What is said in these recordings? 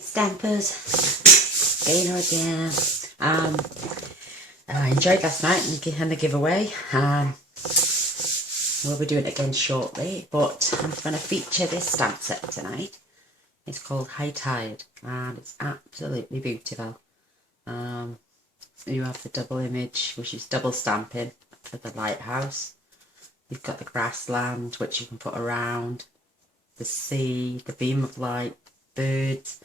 Stampers, Gainer again. I enjoyed last night and the giveaway. We'll be doing it again shortly, but I'm going to feature this stamp set tonight. It's called High Tide and it's absolutely beautiful. You have the double image, which is double stamping for the lighthouse. You've got the grassland, which you can put around, the sea, the beam of light, birds,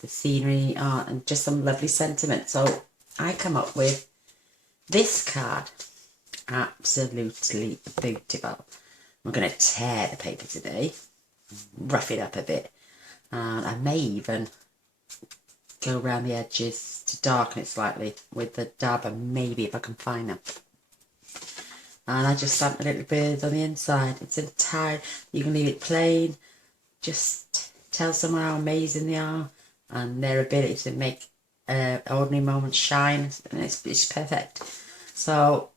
the scenery, art, and just some lovely sentiment. So I come up with this card. Absolutely beautiful. I'm going to tear the paper today, rough it up a bit, and I may even go around the edges to darken it slightly with the dabber, maybe if I can find them. And I just stamped a little bird on the inside. It's entire, you can leave it plain, just tell someone how amazing they are and their ability to make ordinary moments shine, and it's perfect. So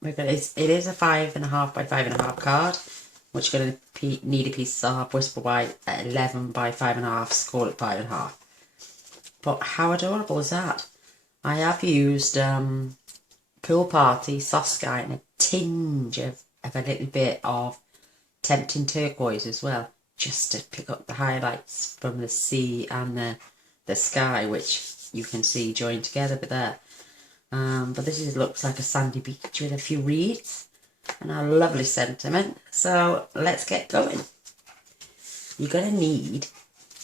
we're gonna, it is a 5.5 by 5.5 card, which you're going to need a piece of Whisper White at 11 by 5.5, score at 5.5. But how adorable is that? I have used Pool Party, Soft Sky, and a tinge of a little bit of Tempting Turquoise as well, just to pick up the highlights from the sea and the sky, which you can see joined together with there. But this looks like a sandy beach with a few reeds and a lovely sentiment. So let's get going. You're going to need,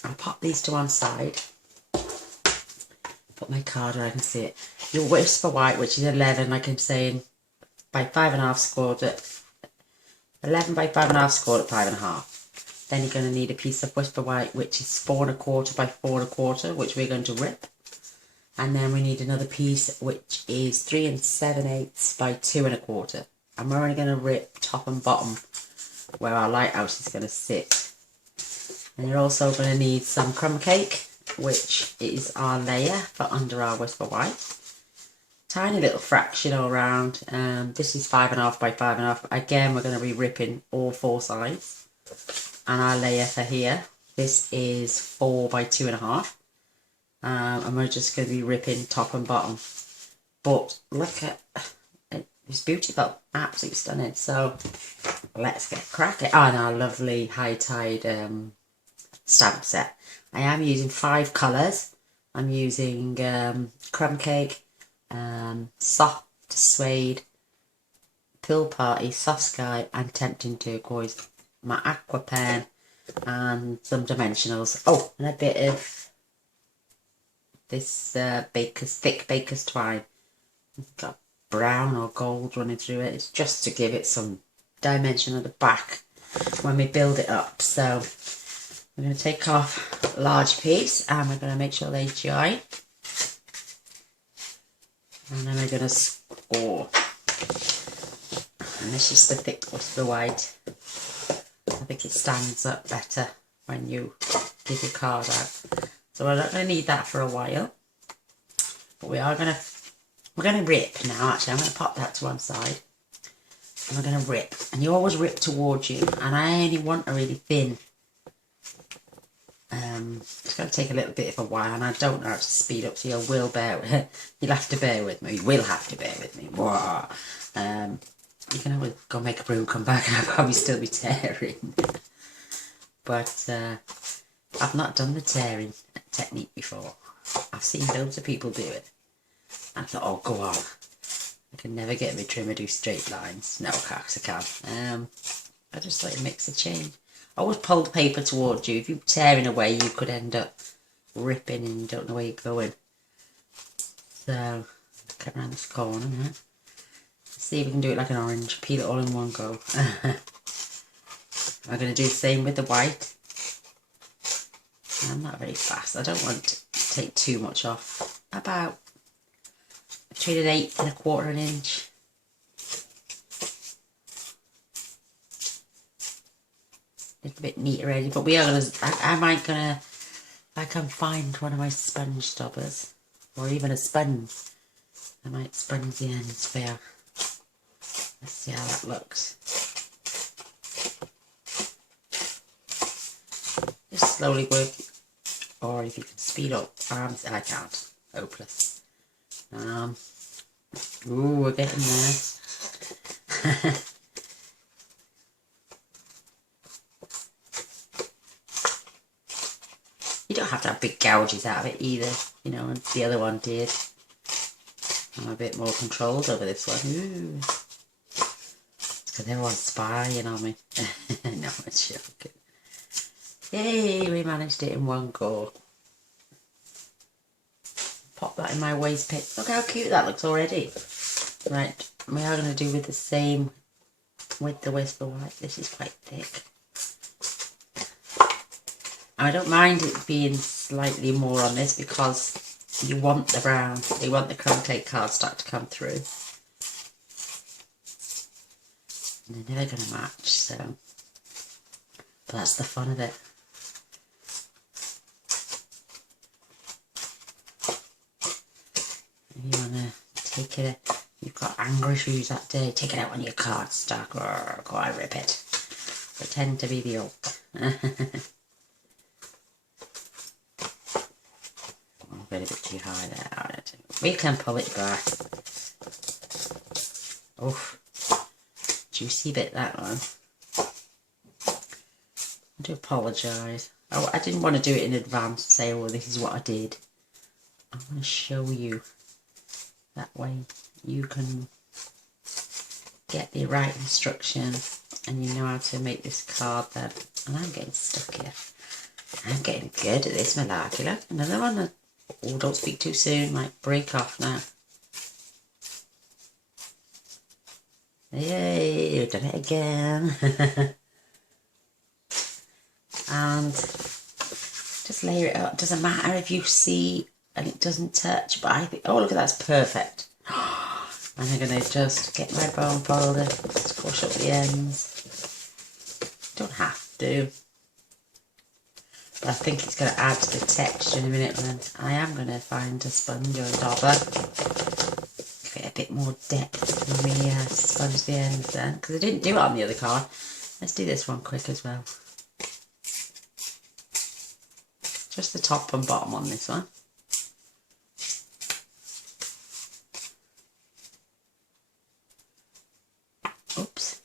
I'll pop these to one side, put my card where I can see it. Your Whisper White, which is 11, like I'm saying, by 5.5, scored at 11 by 5.5, scored at 5.5. Then you're going to need a piece of Whisper White, which is 4.25 by 4.25, which we're going to rip. And then we need another piece, which is 3 7/8 by 2.25. And we're only going to rip top and bottom where our lighthouse is going to sit. And you're also going to need some crumb cake, which is our layer for under our Whisper White. Tiny little fraction all around. This is 5.5 by 5.5. Again, we're going to be ripping all four sides. And our layer for here, this is 4 by 2.5. And we're just going to be ripping top and bottom. But look at it, it's beautiful, absolutely stunning. So let's get cracking on our lovely High Tide stamp set. I am using 5 colours. I'm using crumb cake, soft suede, Pool Party, Soft Sky, and Tempting Turquoise. My aqua pen and some dimensionals. Oh, and a bit of this thick baker's twine. It's got brown or gold running through it. It's just to give it some dimension at the back when we build it up. So we're going to take off a large piece and we're going to make sure they join. And then we're going to score. And this is the thick Whisper White. I think it stands up better when you give your card out. So we're not going to need that for a while. But we're going to rip now. Actually, I'm going to pop that to one side. And we're going to rip. And you always rip towards you. And I only want a really thin. It's going to take a little bit of a while. And I don't know how to speed up. So you will you'll have to bear with me. You will have to bear with me. You can always go make a brew, come back, and I'll probably still be tearing. But I've not done the tearing technique before. I've seen loads of people do it. I thought, oh, go on. I can never get my trimmer do straight lines. No, of course I can. I just thought it makes a change. Always pull the paper towards you. If you're tearing away, you could end up ripping and you don't know where you're going. So, get around this corner now. See if we can do it like an orange. Peel it all in one go. I'm going to do the same with the white. I'm not very fast. I don't want to take too much off. About between 1/8 and 1/4 inch. A little bit neat already, but we are going to, I might gonna, if I can find one of my sponge stoppers, or even a sponge, I might sponge the ends for you. Let's see how that looks. Just slowly work or if you can speed up. I can't. Hopeless. Ooh, we're getting there. You don't have to have big gouges out of it either, you know, and the other one did. I'm a bit more controlled over this one. Ooh. Because everyone's spying on me. No, it's joking. Yay, we managed it in one go. Pop that in my waste pick. Look how cute that looks already. Right, we are going to do with the same with the Whisper White. This is quite thick. I don't mind it being slightly more on this because you want the brown, you want the crumb cake cardstock to come through. And they're never going to match, so. But that's the fun of it. And you want to take it, you've got angry shoes that day, take it out on your cardstock, or go and rip it. Pretend to be the oak. A bit too high there. We can pull it back. Oh, juicy bit, that one. I do apologise. Oh, I didn't want to do it in advance and say, oh, this is what I did. I want to show you. That way you can get the right instruction and you know how to make this card then. And I'm getting stuck here. I'm getting good at this, malarkey. Look, another one. Oh, don't speak too soon, might break off now. Yay, we've done it again. And just layer it up. Doesn't matter if you see and it doesn't touch, but I think, oh, look at that, that's perfect. And I'm going to just get my bone folder, squash up the ends. Don't have to. But I think it's going to add to the texture in a minute then. I am going to find a sponge or a dauber. Give it a bit more depth when we sponge the ends then. Because I didn't do it on the other card. Let's do this one quick as well. Just the top and bottom on this one. Oops.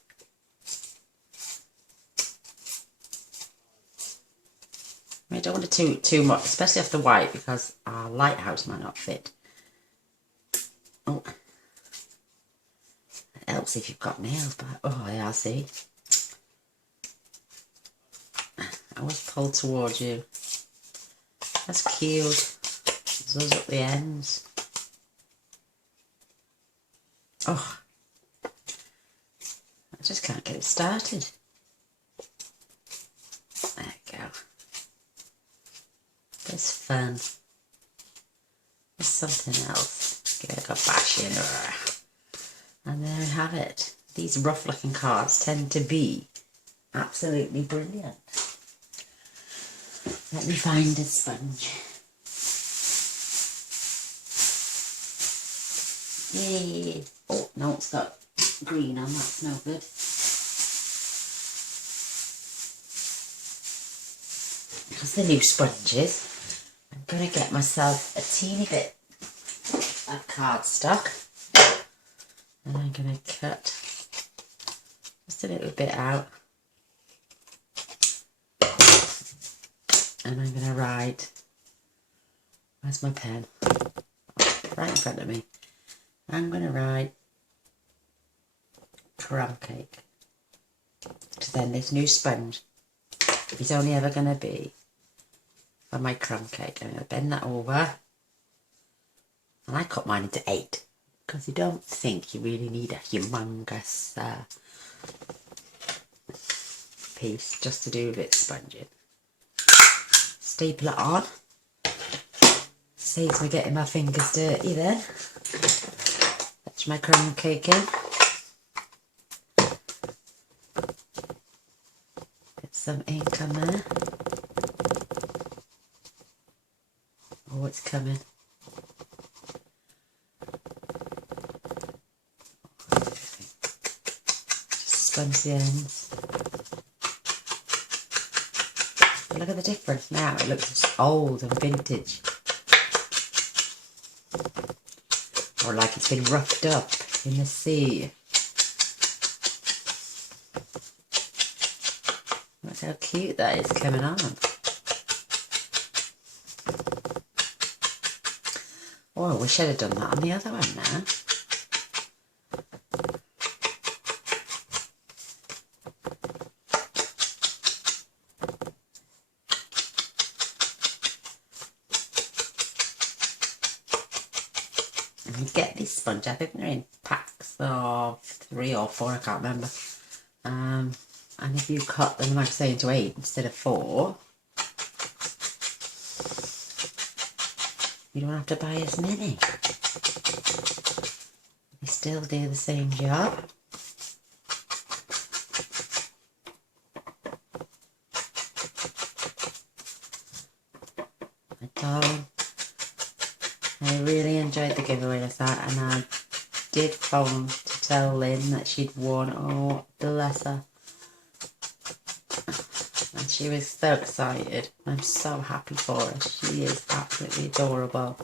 I don't want to do too much, especially off the white, because our lighthouse might not fit. Oh, it helps if you've got nails, but oh yeah, I see. I always pull towards you. That's cute. Those up the ends. Oh, I just can't get it started. There we go. It's fun. There's something else. Give it a bash in. And there we have it. These rough looking cards tend to be absolutely brilliant. Let me find a sponge. Yay! Oh no, it's got green on, that's no good. Because the new sponges, I'm going to get myself a teeny bit of cardstock and I'm going to cut just a little bit out and I'm going to write, where's my pen? Right in front of me. I'm going to write crumb cake. So then this new sponge is only ever going to be for my crumb cake. I'm going to bend that over. And I cut mine into 8. Because you don't think you really need a humongous piece just to do a bit of sponging. Staple it on. Saves me getting my fingers dirty then. Touch my crumb cake in. Get some ink on there. Oh, it's coming. Just sponge the ends. But look at the difference now. It looks old and vintage. Or like it's been roughed up in the sea. Look how cute that is coming on. Oh, I wish I'd have done that on the other one now. And you get this sponge, I think they're in packs of 3 or 4, I can't remember. And if you cut them, like I say, into 8 instead of 4, you don't have to buy as many. They still do the same job. My darling, I really enjoyed the giveaway of that, and I did phone to tell Lynn that she'd won. Oh, bless her. And she was so excited. I'm so happy for her. She is absolutely adorable.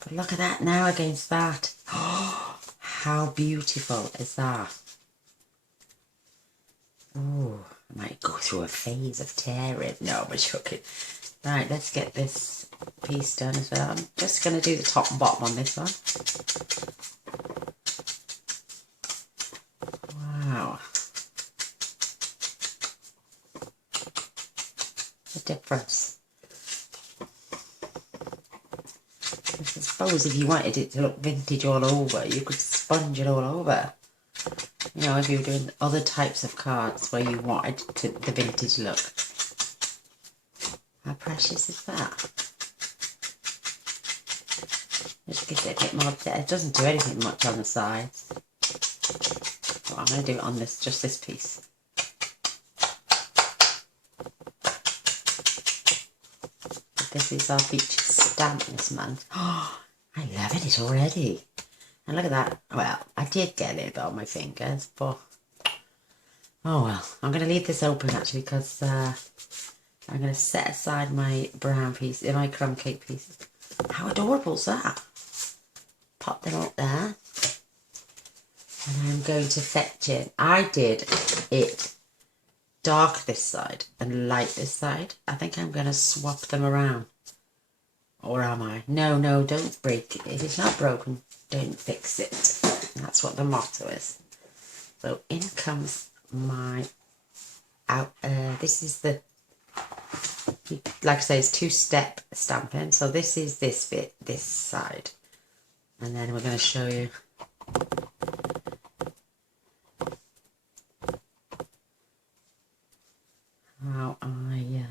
But look at that now against that. Oh, how beautiful is that? Oh, I might go through a phase of tearing. No, I'm joking. Right, let's get this piece done as well. I'm just going to do the top and bottom on this one. Wow. The difference. I suppose if you wanted it to look vintage all over, you could sponge it all over. You know, if you were doing other types of cards where you wanted the vintage look. How precious is that? Just gives it a bit more depth. It doesn't do anything much on the sides. Well, I'm going to do it on this, just this piece. But this is our featured stamp this month. Oh, I love it already. And look at that. Well, I did get a little bit on my fingers, but oh well. I'm going to leave this open actually because I'm going to set aside my brown piece, my crumb cake pieces. How adorable is that? Pop them up there. And I'm going to fetch it. I did it dark this side and light this side. I think I'm going to swap them around. Or am I? No, no, don't break it. If it's not broken, don't fix it. That's what the motto is. So in comes my this is the, like I say, it's 2-step stamping. So this is this bit, this side. And then we're going to show you how I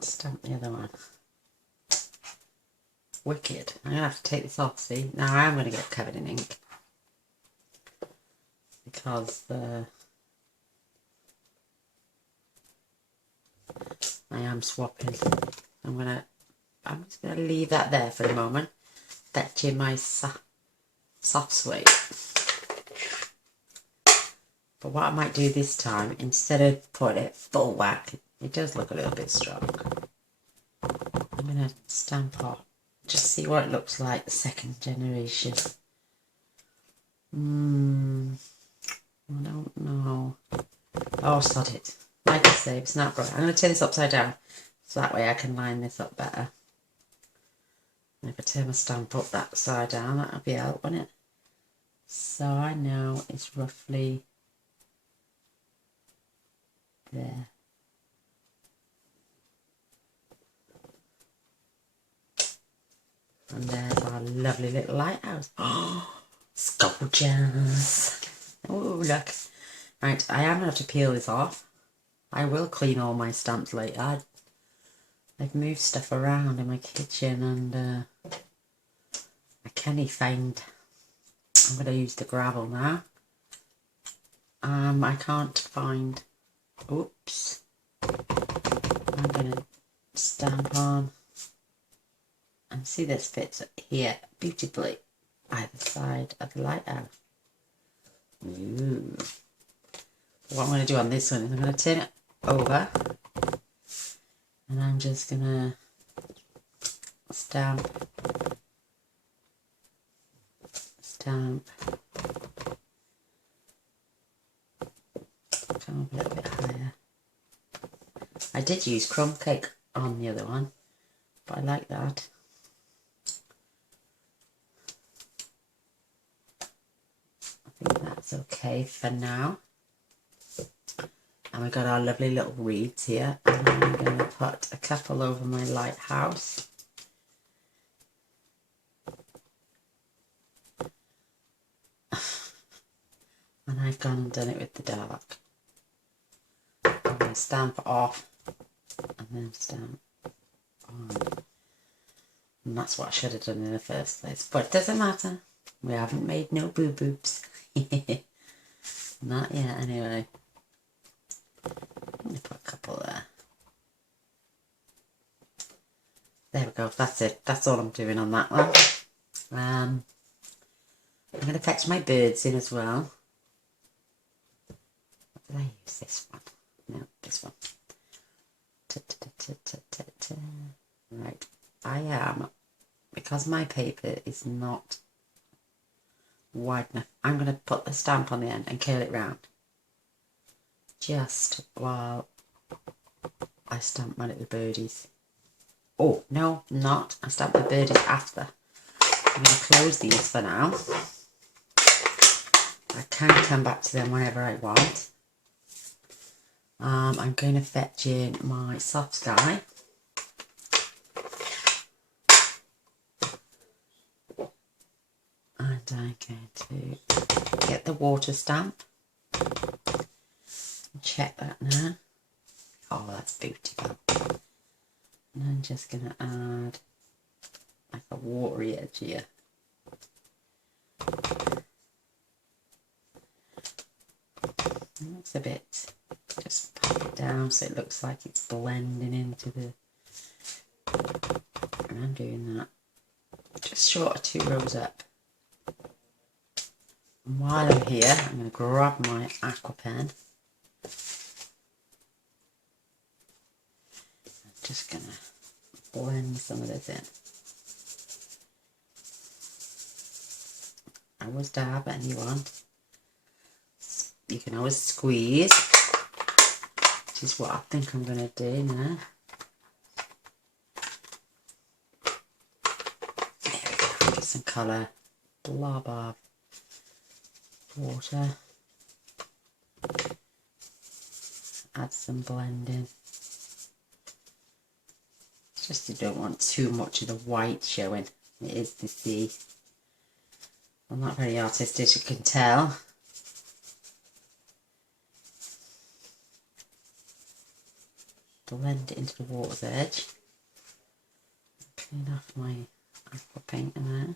stamp the other one. Wicked. I'm going to have to take this off, see. Now I am going to get covered in ink. Because I am swapping. I'm just going to leave that there for a moment. Fetching my soft suede. But what I might do this time, instead of put it full whack, it does look a little bit strong. I'm going to stamp off. Just see what it looks like, the second generation. I don't know. Oh, sod it. Like I say, it's not bright. I'm going to turn this upside down, so that way I can line this up better. And if I turn my stamp up that side down, that'll be out, won't it? So I know it's roughly there. And there's our lovely little lighthouse. Oh, it's gorgeous. Oh, look. Right, I am going to have to peel this off. I will clean all my stamps later. I've moved stuff around in my kitchen and I can't find... I'm going to use the gravel now. I can't find... Oops. I'm going to stamp on... And see, this fits here beautifully either side of the lighthouse. Ooh. What I'm going to do on this one is I'm going to turn it over and I'm just going to stamp, come up a little bit higher. I did use crumb cake on the other one, but I like that. I think that's okay for now. And we've got our lovely little reeds here, and I'm going to put a couple over my lighthouse. And I've gone and done it with the dark. I'm going to stamp off and then stamp on. And that's what I should have done in the first place. But it doesn't matter. We haven't made no boo-boobs. Not yet, anyway. I'm going to put a couple there. There we go. That's it. That's all I'm doing on that one. I'm going to fetch my birds in as well. Did I use this one? No, this one. Right. I am, because my paper is not wide enough, I'm going to put the stamp on the end and curl it round. Just while I stamp my little birdies. Oh, no, not. I stamp my birdies after. I'm going to close these for now. I can come back to them whenever I want. I'm going to fetch in my soft sky. And I'm going to get the water stamp. Check that now. Oh, that's beautiful. And I'm just going to add like a watery edge here. That's a bit, just pat it down so it looks like it's blending into the, and I'm doing that just short of 2 rows up. And while I'm here, I'm going to grab my aqua pen. I'm just going to blend some of this in. I always dab at any one. You can always squeeze, which is what I think I'm going to do now. There we go, get some colour, blob of water, add some blending. It's just you don't want too much of the white showing. It is the sea. I'm not very artistic, as you can tell. Blend it into the water's edge. Clean off my aqua paint in there.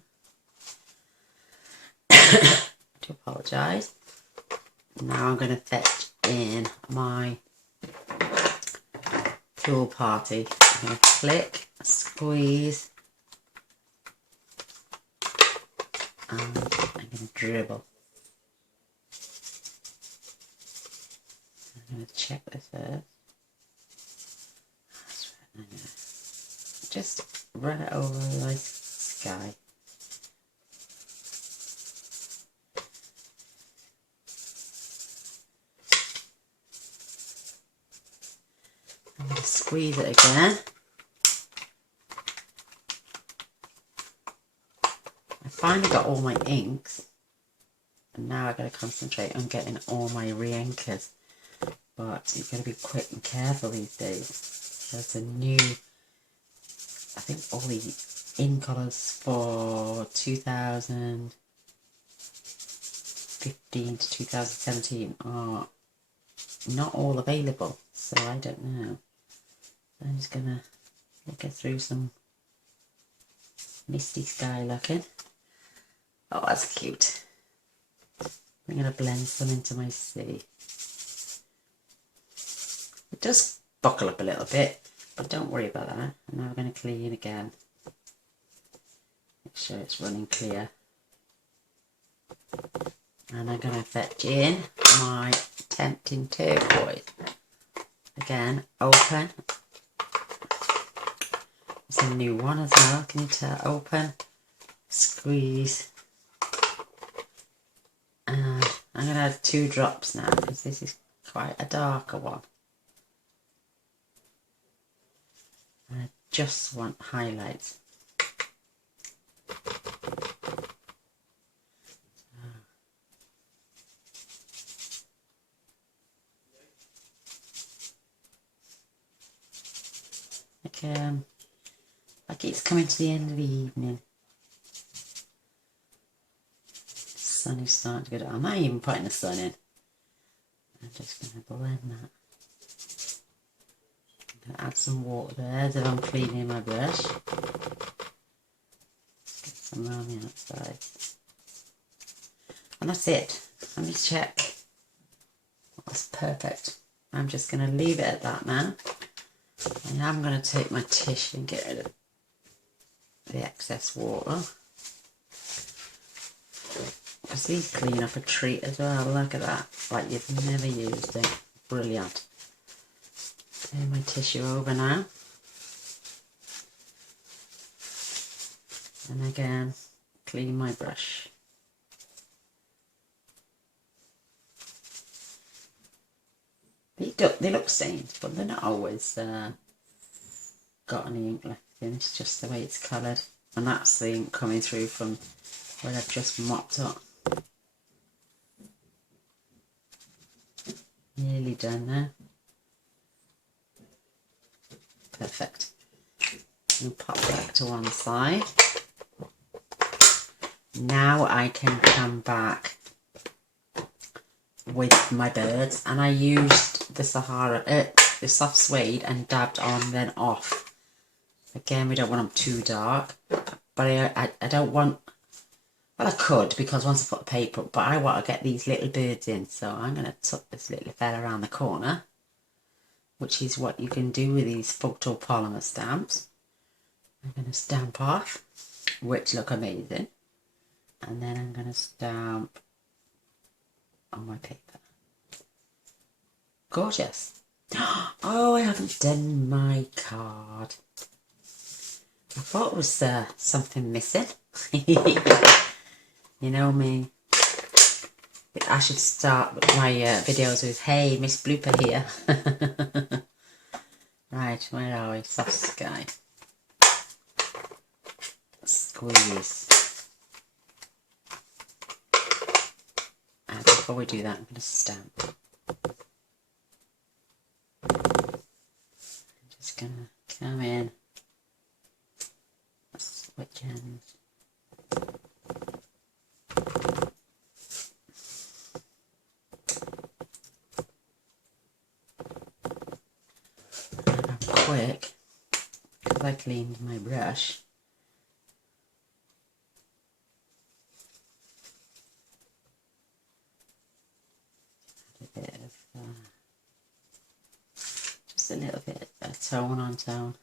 I do apologise. Now I'm going to fetch in my pool party. I'm going to click, squeeze, and I'm going to dribble. I'm going to check this first. Just run it over a nice sky. I'm going to squeeze it again. I finally got all my inks, and now I've got to concentrate on getting all my re-inkers. But you've got to be quick and careful these days. There's a new, I think all the in colours for 2015 to 2017 are not all available, so I don't know. I'm just going to get through some misty sky looking. Oh, that's cute. I'm going to blend some into my sea. It does buckle up a little bit, but don't worry about that. And now we're going to clean again. Make sure it's running clear. And I'm going to fetch in my Tempting Turquoise. Again, open. It's a new one as well, can you tell? Open, squeeze. And I'm going to add 2 drops now because this is quite a darker one. I just want highlights. Like it's coming to the end of the evening. The sun is starting to go down. I'm not even putting the sun in. I'm just going to blend that. I'm going to add some water there as I'm cleaning my brush. Get some around the outside. And that's it. Let me check. That's perfect. I'm just going to leave it at that now. And I'm going to take my tissue and get rid of the excess water. Because these clean up a treat as well. Look at that. Like you've never used it. Brilliant. Turn my tissue over now. And again, clean my brush. They look stained, but they're not always got any ink left in. It's just the way it's coloured. And that's the ink coming through from where I've just mopped up. Nearly done there. Perfect. And pop that to one side. Now I can come back with my birds, and I used the the soft suede and dabbed on then off. Again, we don't want them too dark, but I don't want, well I could because once I put the paper up, but I want to get these little birds in, so I'm going to tuck this little fella around the corner, which is what you can do with these photopolymer stamps. I'm going to stamp off, which look amazing, and then I'm going to stamp on my paper. Gorgeous. Oh, I haven't done my card. I thought it was something missing. You know me. I should start my videos with, hey, Miss Blooper here. Right, where are we? Soft sky. Squeeze. And before we do that, I'm going to stamp. I'm just going to come in. Switch ends. And I'm quick, because I cleaned my brush. A bit of, just a little bit of tone on tone.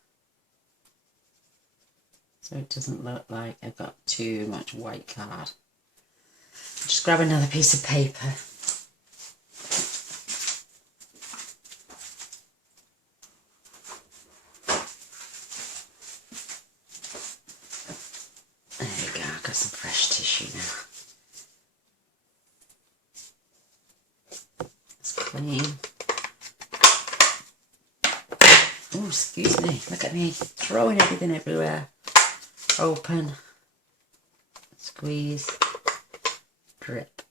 So it doesn't look like I've got too much white card. Just grab another piece of paper. There we go, I've got some fresh tissue now. It's clean. Oh, excuse me, look at me throwing everything everywhere. Open, squeeze, drip.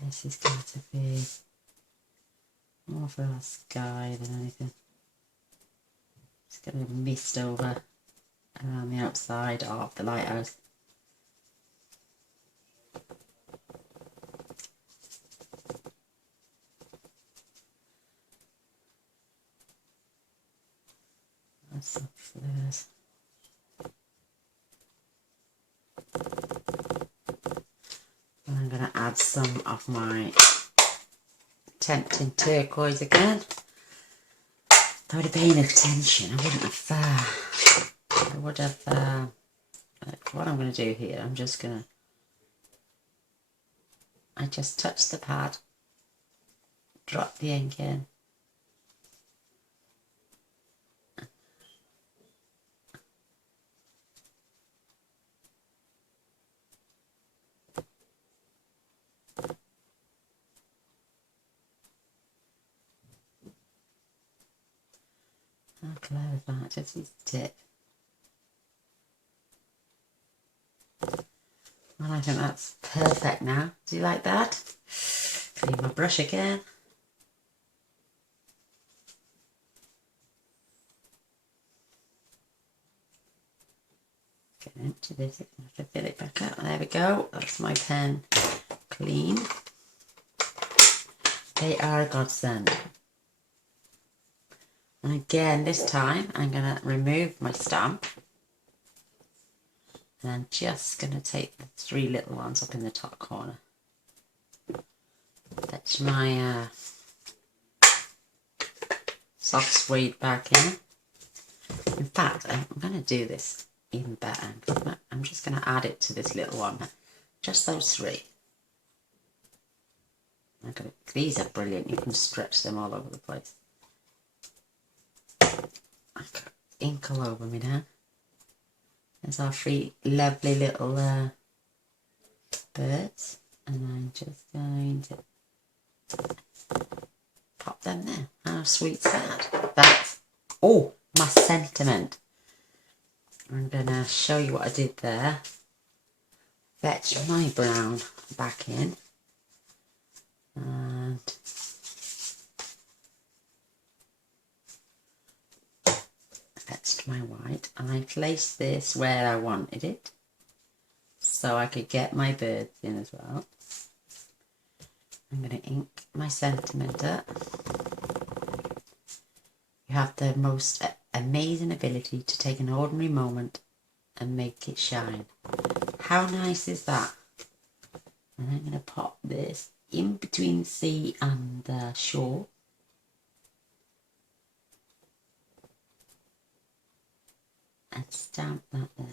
This is going to be more for the sky than anything. It's going to mist over around the outside of the lighthouse. Some flares. And I'm going to add some of my Tempting Turquoise again. If I would have paid attention, I wouldn't would have, like what I'm going to do here, I'm just going to, I just touch the pad, drop the ink in, how clever is that, just use the tip. And I think that's perfect now. Do you like that? Clean my brush again. Get empty this, I have to fill it back up. There we go, that's my pen clean. They are a godsend. And again, this time I'm going to remove my stamp. And I'm just going to take the 3 little ones up in the top corner. Fetch my soft suede back in. In fact, I'm going to do this even better. I'm just going to add it to this little one. Just those 3. These are brilliant. You can stretch them all over the place. I've got ink all over me now. There's our 3 lovely little birds. And I'm just going to pop them there. How sweet's that? That's, oh, my sentiment. I'm going to show you what I did there. Fetch my brown back in. And fetched my white. And I placed this where I wanted it. So I could get my birds in as well. I'm going to ink my sentiment up. You have the most amazing ability to take an ordinary moment and make it shine. How nice is that? And I'm going to pop this in between sea and shore. And stamp that there.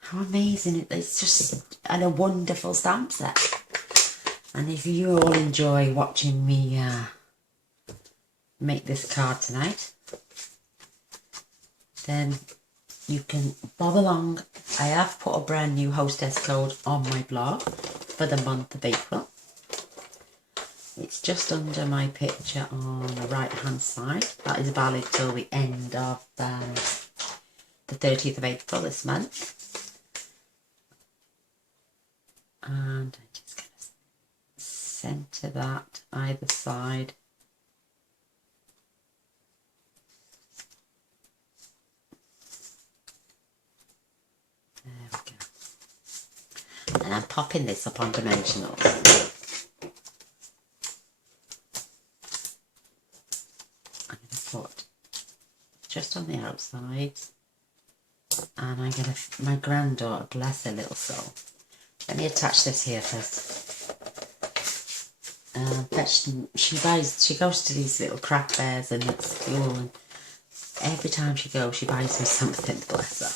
How amazing it is. It's just a wonderful stamp set. And if you all enjoy watching me make this card tonight, then you can bob along. I have put a brand new hostess code on my blog for the month of April. It's just under my picture on the right hand side. That is valid till the end of the 30th of April this month. And I'm just going to centre that either side. There we go. And I'm popping this up on dimensionals. I'm going to put just on the outside. And I'm going to, my granddaughter, bless her little soul. Let me attach this here first. She goes to these little craft fairs and at school, and every time she goes she buys me something, bless her.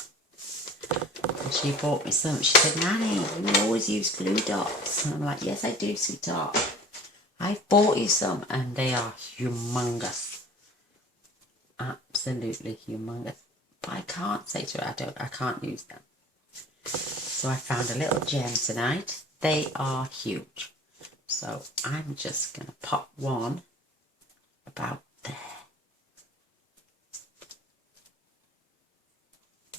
And she bought me some. She said, Nanny, you always use glue dots. And I'm like, yes I do, sweetheart. I've bought you some and they are humongous. Absolutely humongous. But I can't say to her, I can't use them. So I found a little gem tonight. They are huge. So I'm just going to pop one about there.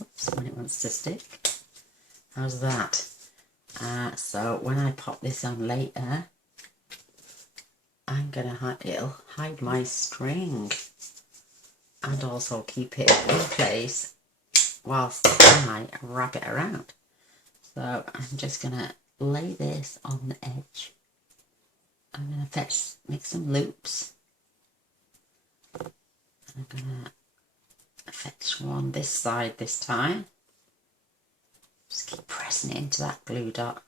Oops, when it wants to stick. How's that? So when I pop this on later, I'm going to it'll hide my string and also keep it in place whilst I wrap it around. So I'm just going to lay this on the edge. I'm going to make some loops. I'm going to fetch one this side this time. Just keep pressing it into that glue dot.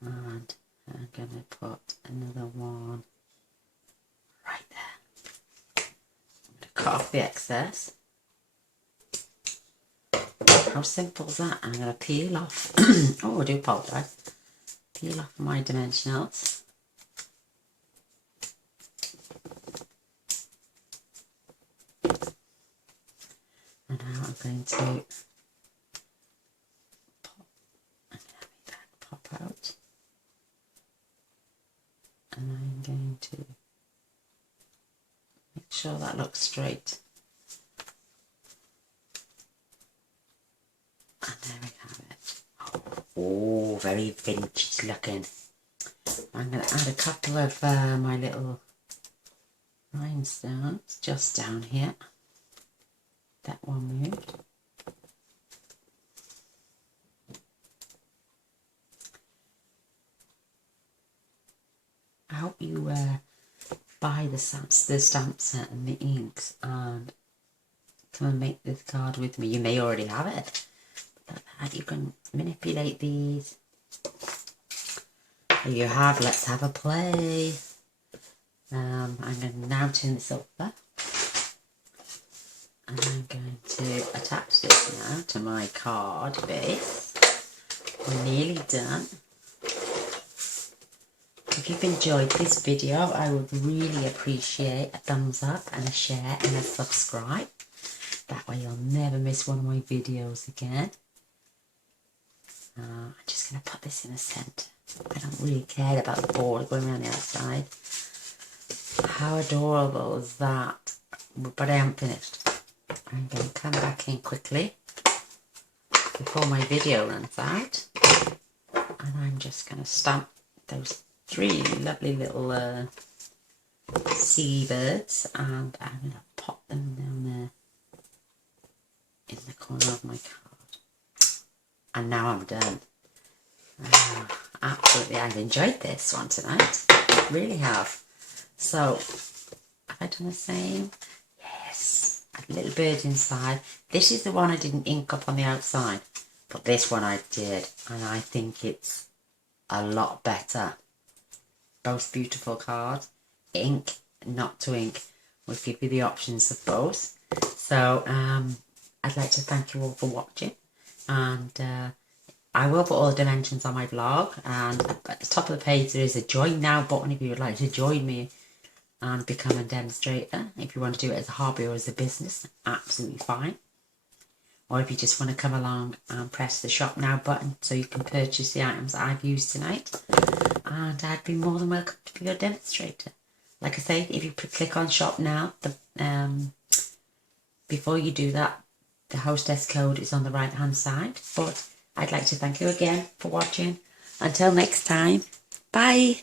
And I'm going to put another one right there. I'm going to cut off the excess. How simple is that? I'm going to peel off. Oh, I do apologise. Peel off my dimensionals. And now I'm going to pop out. And I'm going to make sure that looks straight. And there we have it. Oh, very vintage looking. I'm going to add a couple of my little rhinestones just down here. That one moved. I hope you buy the stamp set and the inks and come and make this card with me. You may already have it. But you can manipulate these. Here you have, let's have a play. I'm going to now turn this over. And I'm going to attach this now to my card base. We're nearly done. If you've enjoyed this video, I would really appreciate a thumbs up and a share and a subscribe. That way you'll never miss one of my videos again. I'm just going to put this in the centre. I don't really care about the border going around the outside. How adorable is that? But I haven't finished. I'm going to come back in quickly before my video runs out. And I'm just going to stamp those 3 lovely little seabirds, and I'm going to pop them down there in the corner of my card. And now I'm done. Absolutely, I've enjoyed this one tonight. Really have. So, have I done the same? Yes. A little bird inside. This is the one I didn't ink up on the outside, but this one I did, and I think it's a lot better. Both beautiful cards. Ink, not to ink. We'll give you the options of both. So, I'd like to thank you all for watching, and I will put all the dimensions on my blog, and at the top of the page there is a join now button if you would like to join me and become a demonstrator. If you want to do it as a hobby or as a business, absolutely fine. Or if you just want to come along and press the shop now button so you can purchase the items that I've used tonight, and I'd be more than welcome to be your demonstrator. Like I say, if you click on shop now, before you do that, the hostess code is on the right hand side. But I'd like to thank you again for watching. Until next time, bye.